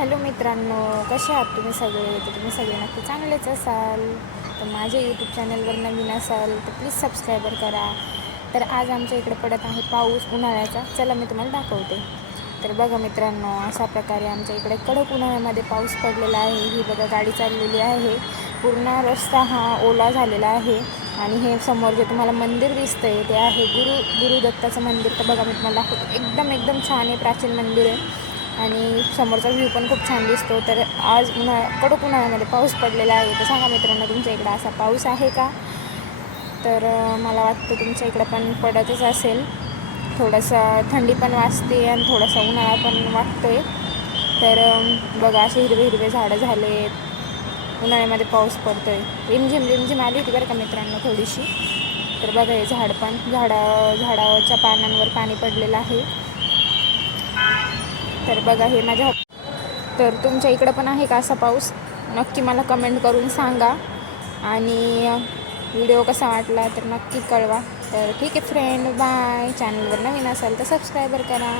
Hello मित्रांनो कसे आहात तुम्ही सगळे? तर तुम्ही सगळे नक्की चांगलेच असाल. तर माझ्या यूट्यूब चॅनलवर नवीन असाल तर प्लीज सबस्क्रायबर करा. तर आज आमच्या इकडे पडत आहे पाऊस उन्हाळ्याचा. चला मी तुम्हाला दाखवते. तर बघा मित्रांनो अशा प्रकारे आमच्या इकडे कडक उन्हाळ्यामध्ये पाऊस पडलेला आहे. ही बघा गाडी चाललेली आहे. पूर्ण रस्ता हा ओला झालेला आहे. आणि हे समोर जे तुम्हाला मंदिर दिसतंय ते आहे गुरु गुरुदत्ताचं मंदिर. तर बघा मी तुम्हाला दाखवतो. एकदम एकदम छान आहे प्राचीन मंदिर आहे. आणि समोरचा व्ह्यू पण खूप छान दिसतो. तर आज उन्हाळा कडक उन्हाळ्यामध्ये पाऊस पडलेला आहे. तर सांगा मित्रांनो तुमच्या इकडं असा पाऊस आहे का? तर मला वाटतं तुमच्या इकडं पण पडतच असेल. थोडंसं थंडी पण वाजते आणि थोडासा उन्हाळा पण वाटतोय. तर बघा असे हिरवे हिरवे झाडं झाले उन्हाळ्यामध्ये पाऊस पडतोय. रिमझिम रिमझिम आली होती बरं का मित्रांनो थोडीशी. तर बघा हे झाड पण झाडा झाडाच्या पानांवर पाणी पडलेलं आहे. तर बघा हे माझ्या तर तुमच्या इकडं पण आहे का असा पाऊस? नक्की मला कमेंट करून सांगा. आणि व्हिडिओ कसा वाटला तर नक्की कळवा. तर ठीक आहे फ्रेंड बाय चॅनलवर नवीन असाल तर सबस्क्रायबर करा.